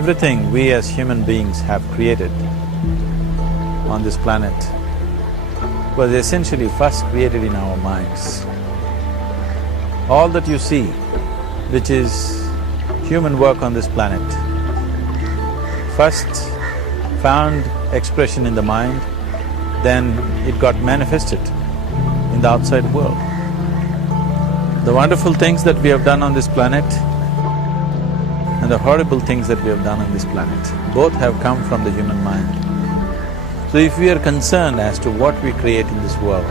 Everything we as human beings have created on this planet was essentially first created in our minds. All that you see, which is human work on this planet, first found expression in the mind, then it got manifested in the outside world. The wonderful things that we have done on this planet and the horrible things that we have done on this planet, both have come from the human mind. So if we are concerned as to what we create in this world,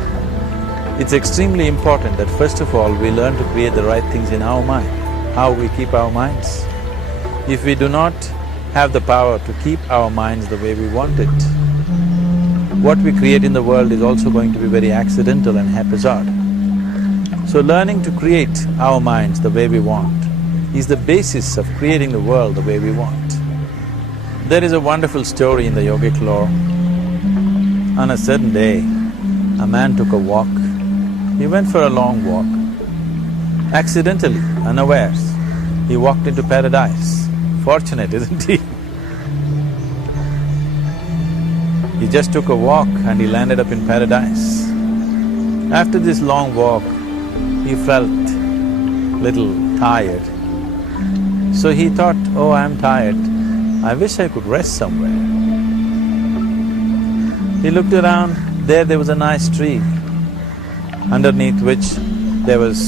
it's extremely important that first of all we learn to create the right things in our mind, how we keep our minds. If we do not have the power to keep our minds the way we want it, what we create in the world is also going to be very accidental and haphazard. So learning to create our minds the way we want is the basis of creating the world the way we want. There is a wonderful story in the yogic lore. On a certain day, a man took a walk. He went for a long walk. Accidentally, unawares, he walked into paradise. Fortunate, isn't he? He just took a walk and he landed up in paradise. After this long walk, he felt little tired. So he thought, oh, I'm tired, I wish I could rest somewhere. He looked around, there was a nice tree, underneath which there was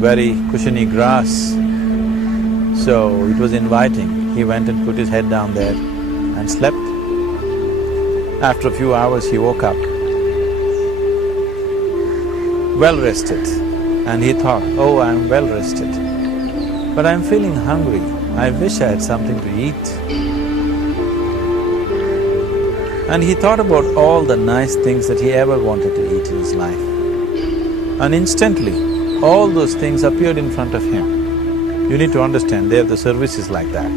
very cushiony grass. So it was inviting. He went and put his head down there and slept. After a few hours, he woke up, well-rested, and he thought, oh, I'm well-rested, but I'm feeling hungry, I wish I had something to eat. And he thought about all the nice things that he ever wanted to eat in his life. And instantly, all those things appeared in front of him. You need to understand, the service is like that.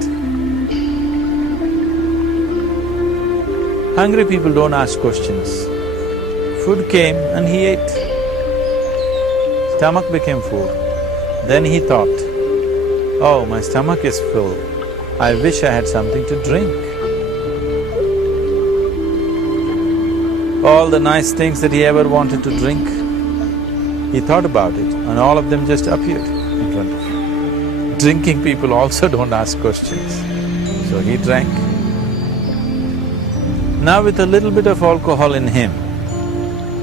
Hungry people don't ask questions. Food came and he ate. Stomach became full. Then he thought, oh, my stomach is full, I wish I had something to drink. All the nice things that he ever wanted to drink, he thought about it and all of them just appeared in front of him. Drinking people also don't ask questions, so he drank. Now with a little bit of alcohol in him,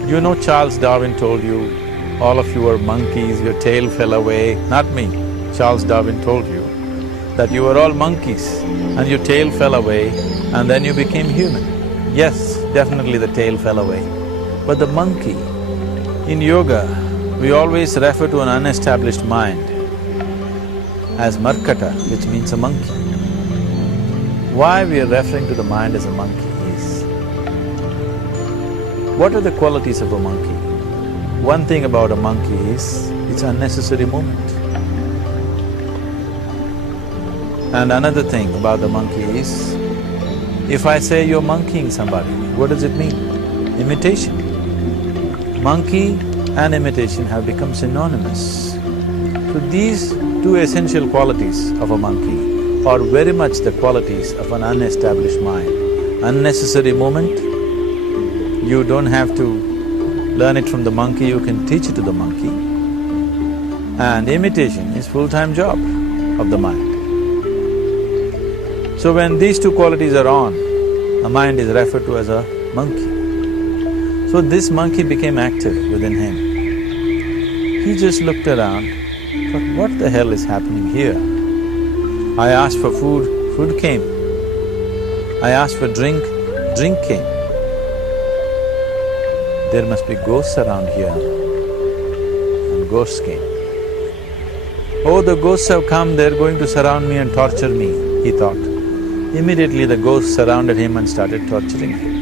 you know Charles Darwin told you, all of you are monkeys, your tail fell away. Not me, Charles Darwin told you that you were all monkeys and your tail fell away and then you became human. Yes, definitely the tail fell away. But the monkey, in yoga, we always refer to an unestablished mind as markata, which means a monkey. Why we are referring to the mind as a monkey is, what are the qualities of a monkey? One thing about a monkey is, it's unnecessary movement. And another thing about the monkey is, if I say you're monkeying somebody, what does it mean? Imitation. Monkey and imitation have become synonymous. So these two essential qualities of a monkey are very much the qualities of an unestablished mind. Unnecessary movement, you don't have to learn it from the monkey, you can teach it to the monkey. And imitation is full-time job of the mind. So when these two qualities are on, a mind is referred to as a monkey. So this monkey became active within him. He just looked around, thought, what the hell is happening here? I asked for food, food came. I asked for drink, drink came. There must be ghosts around here, and ghosts came. Oh, the ghosts have come, they're going to surround me and torture me, he thought. Immediately the ghosts surrounded him and started torturing him.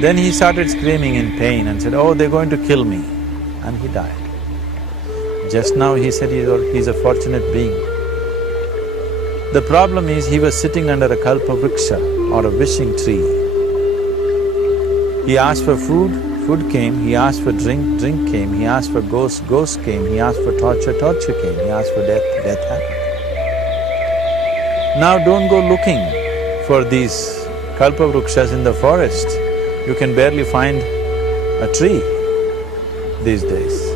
Then he started screaming in pain and said, oh, they're going to kill me, and he died. Just now he said he's a fortunate being. The problem is he was sitting under a kalpa vriksha or a wishing tree. He asked for food, food came, he asked for drink, drink came, he asked for ghosts, ghosts came, he asked for torture, torture came, he asked for death, death happened. Now don't go looking for these kalpavrukshas in the forest. You can barely find a tree these days.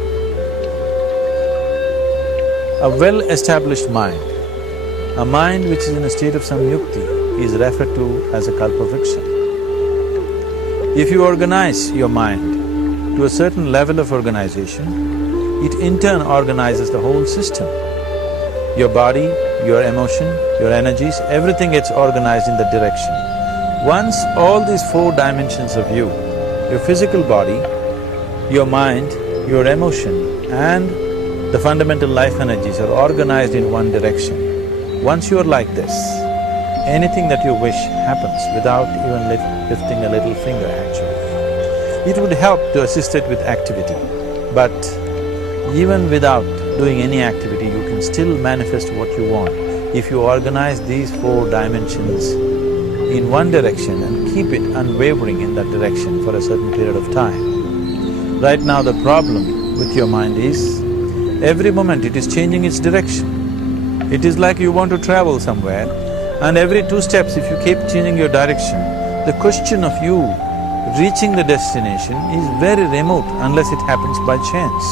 A well-established mind, a mind which is in a state of samyukti, is referred to as a kalpavriksha. If you organize your mind to a certain level of organization, it in turn organizes the whole system. Your body, your emotion, your energies, everything gets organized in that direction. Once all these four dimensions of you, your physical body, your mind, your emotion and the fundamental life energies are organized in one direction. Once you are like this, anything that you wish happens without even lifting a little finger actually. It would help to assist it with activity, but even without doing any activity, you can still manifest what you want if you organize these four dimensions in one direction and keep it unwavering in that direction for a certain period of time. Right now the problem with your mind is, every moment it is changing its direction. It is like you want to travel somewhere and every 2 steps if you keep changing your direction, the question of you reaching the destination is very remote unless it happens by chance.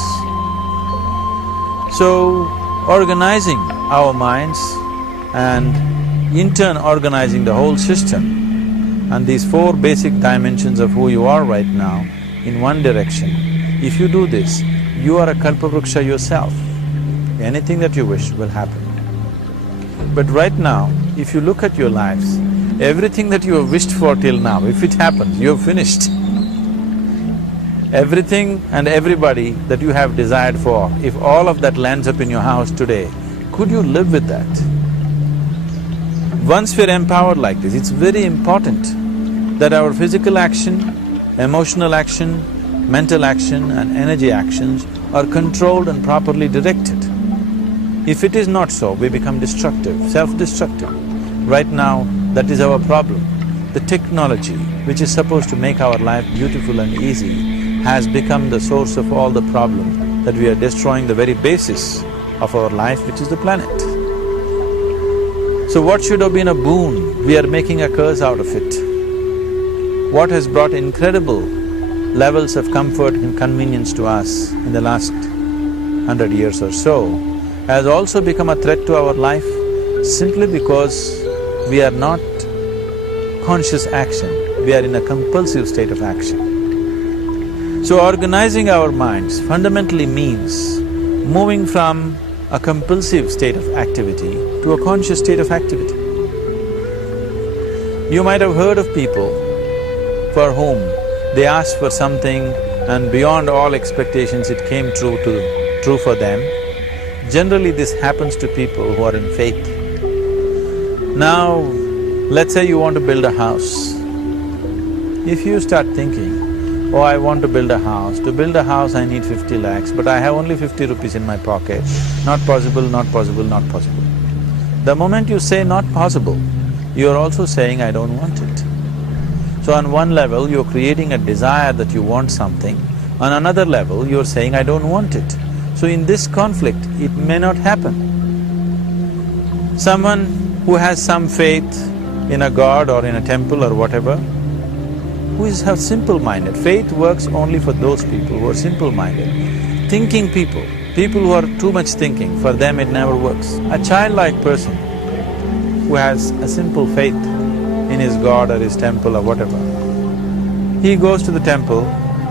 So, organizing our minds and in turn organizing the whole system and these 4 basic dimensions of who you are right now in one direction, if you do this, you are a kalpavruksha yourself. Anything that you wish will happen. But right now, if you look at your lives, everything that you have wished for till now, if it happens, you have finished. Everything and everybody that you have desired for, if all of that lands up in your house today, could you live with that? Once we're empowered like this, it's very important that our physical action, emotional action, mental action and energy actions are controlled and properly directed. If it is not so, we become destructive, self-destructive. Right now, that is our problem. The technology, which is supposed to make our life beautiful and easy, has become the source of all the problem, that we are destroying the very basis of our life, which is the planet. So what should have been a boon, we are making a curse out of it. What has brought incredible levels of comfort and convenience to us in the last 100 years or so has also become a threat to our life simply because we are not conscious action, we are in a compulsive state of action. So organizing our minds fundamentally means moving from a compulsive state of activity to a conscious state of activity. You might have heard of people for whom they asked for something and beyond all expectations it came true for them. Generally this happens to people who are in faith. Now, let's say you want to build a house. If you start thinking, oh, I want to build a house, to build a house I need 50 lakhs, but I have only 50 rupees in my pocket, not possible, not possible, not possible. The moment you say not possible, you are also saying I don't want it. So on one level, you're creating a desire that you want something, on another level, you're saying I don't want it. So in this conflict, it may not happen. Someone who has some faith in a god or in a temple or whatever, who is simple-minded, faith works only for those people who are simple-minded. Thinking people who are too much thinking, for them it never works. A childlike person who has a simple faith in his god or his temple or whatever, he goes to the temple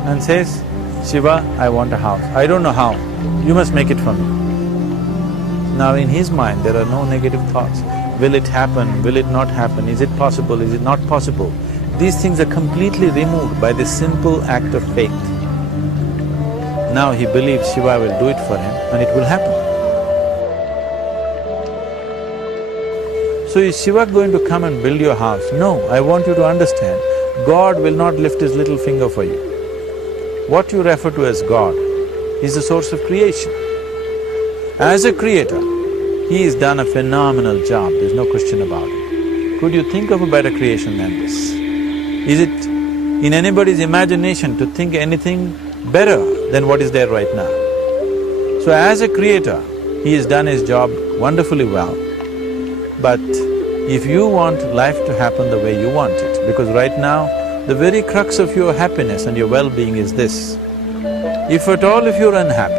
and says, Shiva, I want a house. I don't know how, you must make it for me. Now in his mind there are no negative thoughts. Will it happen? Will it not happen? Is it possible? Is it not possible? These things are completely removed by this simple act of faith. Now he believes Shiva will do it for him and it will happen. So is Shiva going to come and build your house? No, I want you to understand, God will not lift his little finger for you. What you refer to as God is the source of creation. As a creator, he has done a phenomenal job, there's no question about it. Could you think of a better creation than this? Is it in anybody's imagination to think anything better than what is there right now? So as a creator, he has done his job wonderfully well, but if you want life to happen the way you want it. Because right now, the very crux of your happiness and your well-being is this. If at all if you're unhappy,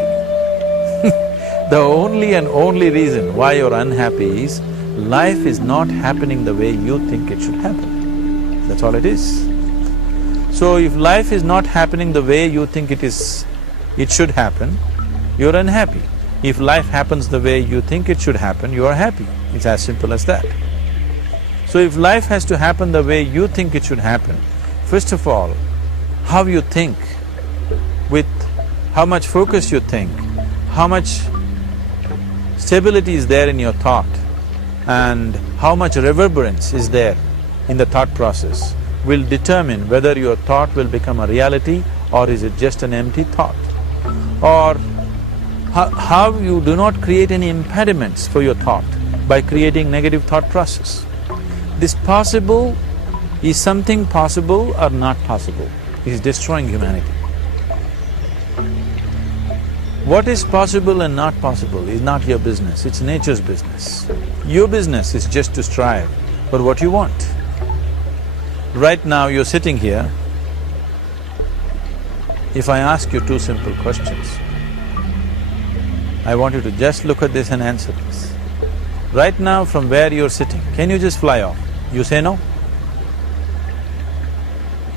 the only and only reason why you're unhappy is life is not happening the way you think it should happen. That's all it is. So if life is not happening the way you think it should happen, you're unhappy. If life happens the way you think it should happen, you are happy. It's as simple as that. So if life has to happen the way you think it should happen, first of all, how you think, with how much focus you think, how much stability is there in your thought, and how much reverberance is there in the thought process will determine whether your thought will become a reality or is it just an empty thought. Or how you do not create any impediments for your thought by creating negative thought process. This possible is something possible or not possible, is destroying humanity. What is possible and not possible is not your business, it's nature's business. Your business is just to strive for what you want. Right now you're sitting here, if I ask you two simple questions, I want you to just look at this and answer this. Right now from where you're sitting, can you just fly off? You say no?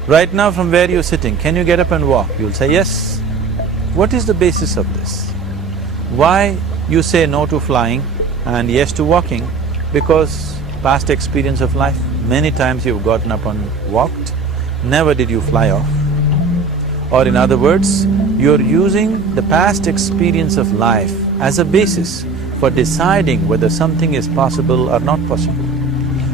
Right now from where you're sitting, can you get up and walk? You'll say yes. What is the basis of this? Why you say no to flying and yes to walking? Because past experience of life, many times you've gotten up and walked, never did you fly off. Or in other words, you're using the past experience of life as a basis for deciding whether something is possible or not possible.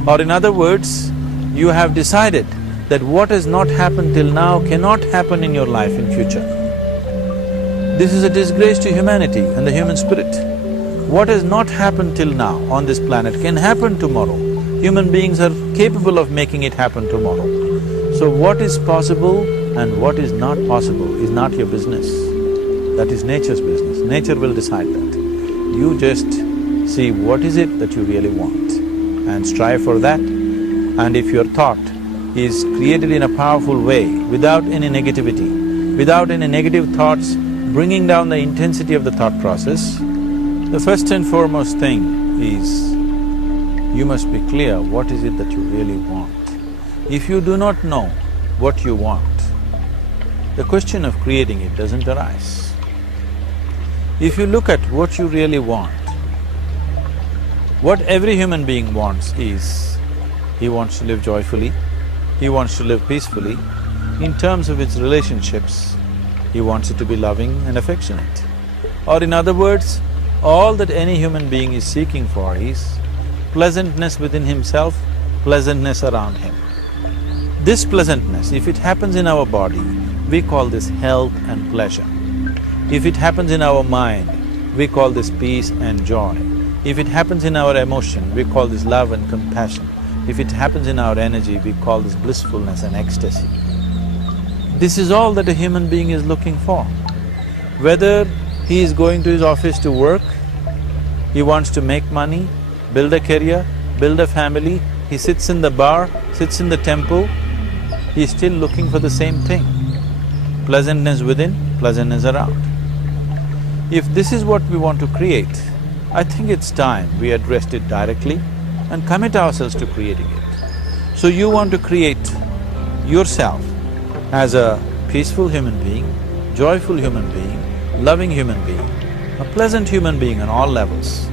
Or in other words, you have decided that what has not happened till now cannot happen in your life in future. This is a disgrace to humanity and the human spirit. What has not happened till now on this planet can happen tomorrow. Human beings are capable of making it happen tomorrow. So what is possible and what is not possible is not your business. That is nature's business. Nature will decide that. You just see what is it that you really want and strive for that. And if your thought is created in a powerful way, without any negativity, without any negative thoughts bringing down the intensity of the thought process, the first and foremost thing is you must be clear what is it that you really want. If you do not know what you want, the question of creating it doesn't arise. If you look at what you really want, what every human being wants is, he wants to live joyfully, he wants to live peacefully. In terms of its relationships, he wants it to be loving and affectionate. Or in other words, all that any human being is seeking for is pleasantness within himself, pleasantness around him. This pleasantness, if it happens in our body, we call this health and pleasure. If it happens in our mind, we call this peace and joy. If it happens in our emotion, we call this love and compassion. If it happens in our energy, we call this blissfulness and ecstasy. This is all that a human being is looking for. Whether he is going to his office to work, he wants to make money, build a career, build a family, he sits in the bar, sits in the temple, he is still looking for the same thing. Pleasantness within, pleasantness around. If this is what we want to create, I think it's time we addressed it directly and commit ourselves to creating it. So you want to create yourself as a peaceful human being, joyful human being, loving human being, a pleasant human being on all levels.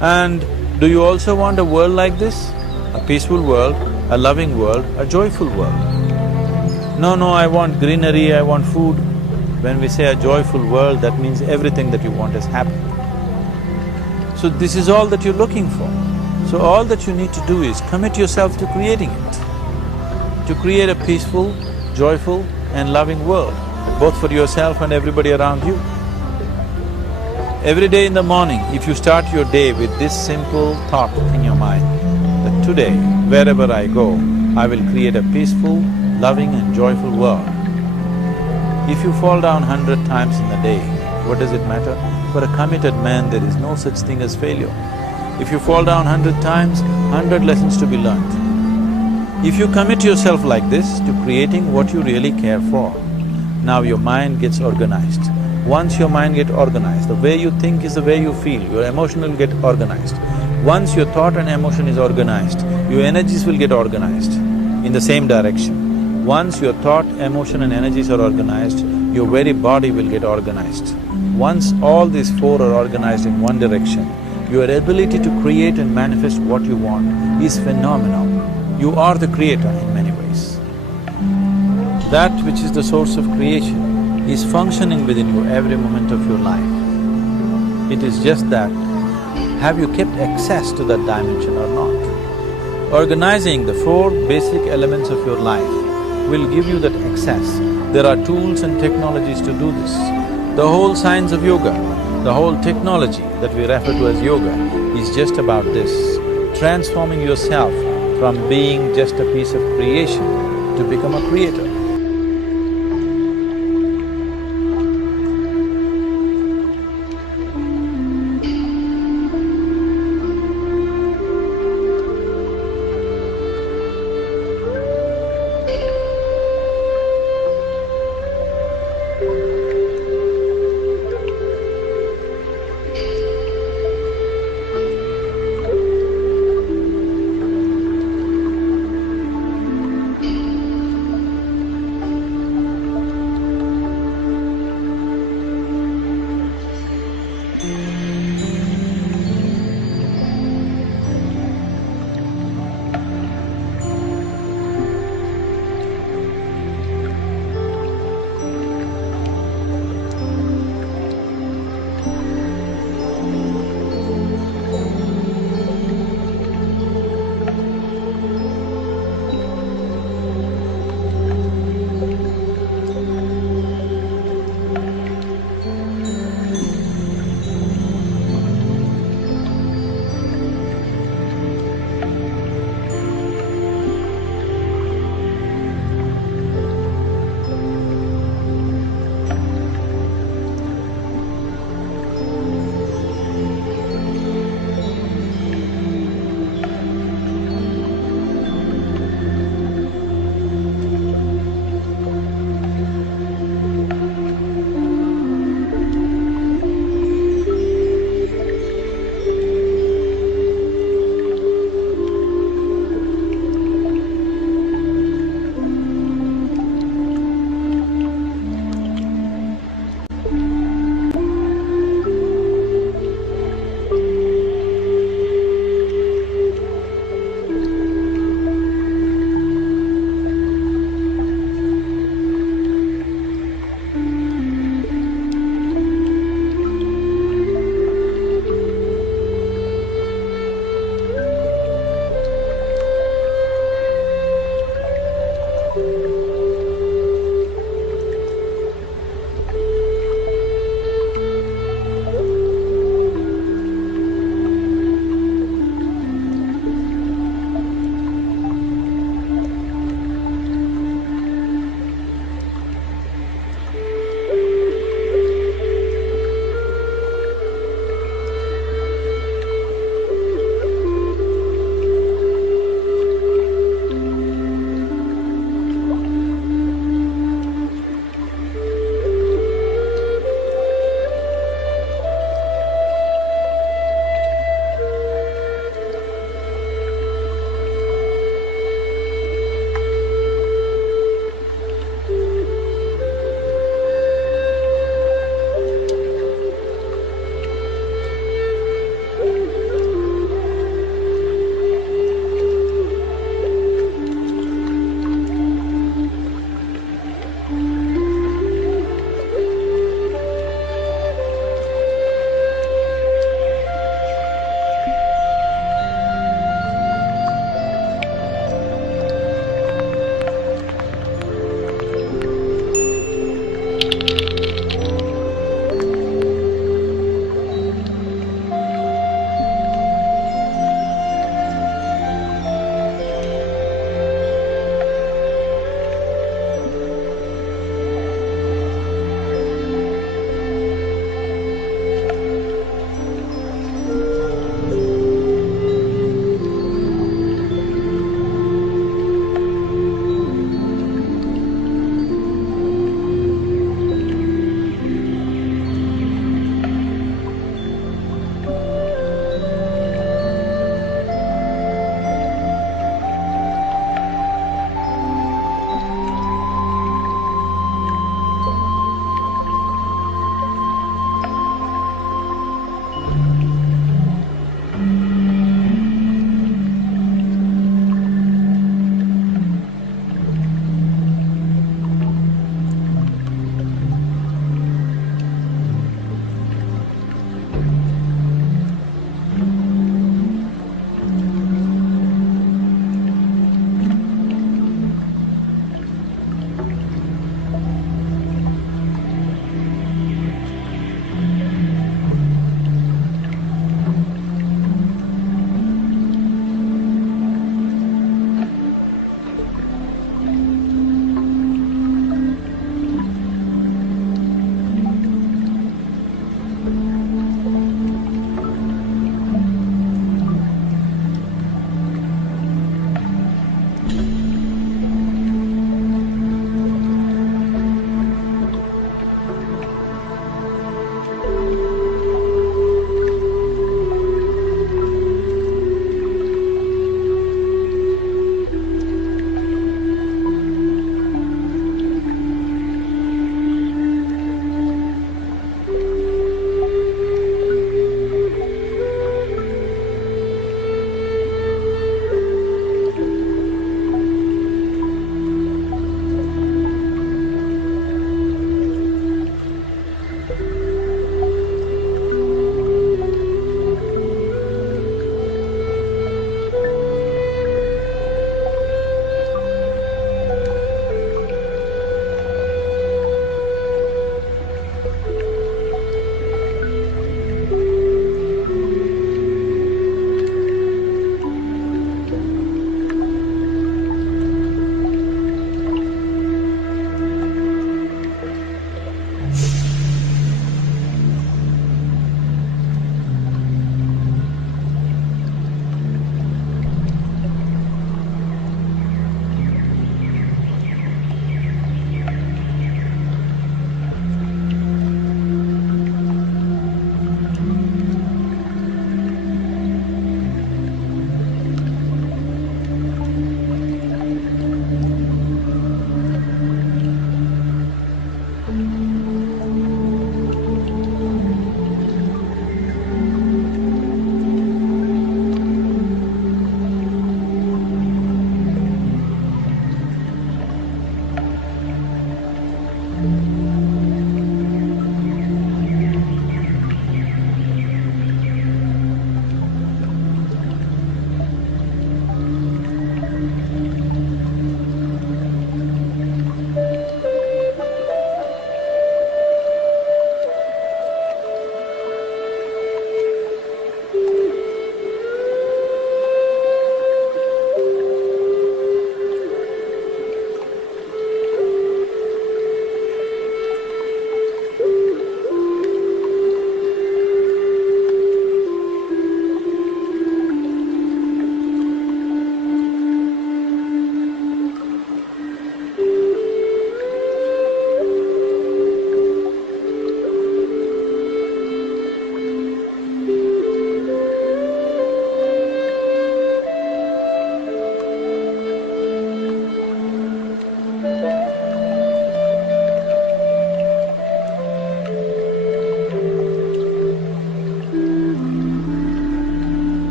And do you also want a world like this? A peaceful world, a loving world, a joyful world? No, I want greenery, I want food. When we say a joyful world, that means everything that you want has happened. So this is all that you're looking for. So all that you need to do is commit yourself to creating it, to create a peaceful, joyful and loving world, both for yourself and everybody around you. Every day in the morning, if you start your day with this simple thought in your mind, that today, wherever I go, I will create a peaceful, loving and joyful world. If you fall down 100 times in the day, what does it matter? For a committed man, there is no such thing as failure. If you fall down 100 times, 100 lessons to be learnt. If you commit yourself like this to creating what you really care for, now your mind gets organized. Once your mind gets organized, the way you think is the way you feel, your emotion will get organized. Once your thought and emotion is organized, your energies will get organized in the same direction. Once your thought, emotion and energies are organized, your very body will get organized. Once all these four are organized in one direction, your ability to create and manifest what you want is phenomenal. You are the creator in many ways. That which is the source of creation is functioning within you every moment of your life. It is just that, have you kept access to that dimension or not? Organizing the four basic elements of your life will give you that access. There are tools and technologies to do this. The whole science of yoga, the whole technology that we refer to as yoga is just about this, transforming yourself from being just a piece of creation to become a creator.